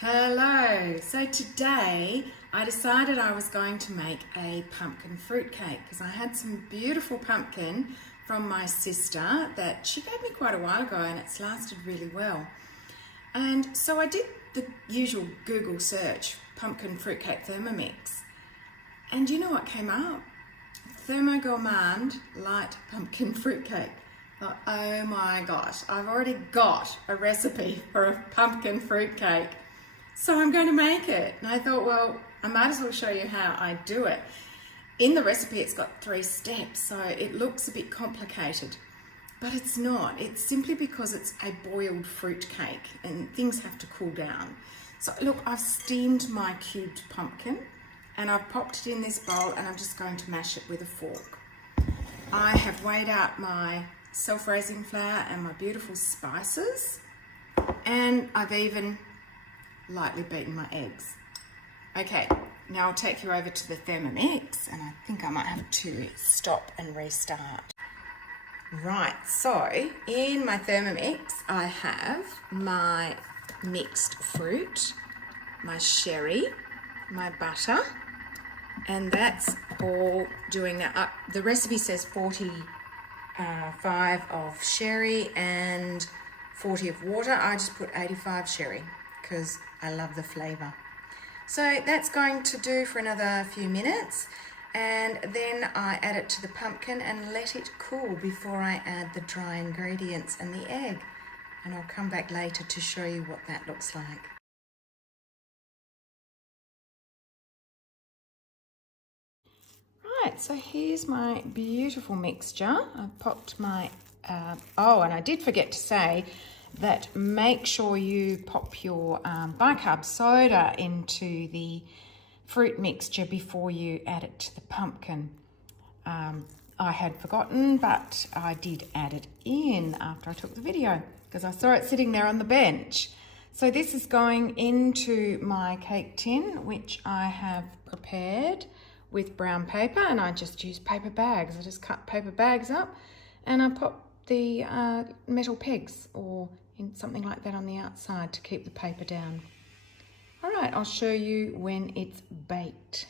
Hello! So today I decided I was going to make a pumpkin fruit cake because I had some beautiful pumpkin from my sister that she gave me quite a while ago and it's lasted really well. And so I did the usual Google search, pumpkin fruit cake Thermomix. And you know what came up? Thermogourmand light pumpkin fruit cake. Thought, oh my gosh, I've already got a recipe for a pumpkin fruit cake. So I'm going to make it. And I thought, well, I might as well show you how I do it. In the recipe, it's got 3 steps, so it looks a bit complicated, but it's not. It's simply because it's a boiled fruit cake and things have to cool down. So look, I've steamed my cubed pumpkin and I've popped it in this bowl and I'm just going to mash it with a fork. I have weighed out my self-raising flour and my beautiful spices, and I've even lightly beaten my eggs. Okay, now I'll take you over to the Thermomix, and I think I might have to stop and restart. Right, so in my Thermomix I have my mixed fruit, my sherry, my butter, and that's all doing that up. The recipe says 45 of sherry and 40 of water. I just put 85 sherry because I love the flavour. So that's going to do for another few minutes, and then I add it to the pumpkin and let it cool before I add the dry ingredients and the egg. And I'll come back later to show you what that looks like. Right, so here's my beautiful mixture. I've popped my, oh, and I did forget to say that make sure you pop your bicarb soda into the fruit mixture before you add it to the pumpkin. I had forgotten, but I did add it in after I took the video because I saw it sitting there on the bench. So this is going into my cake tin, which I have prepared with brown paper, and I just use paper bags. I just cut paper bags up and I pop the metal pegs or in something like that on the outside to keep the paper down. All right, I'll show you when it's baked.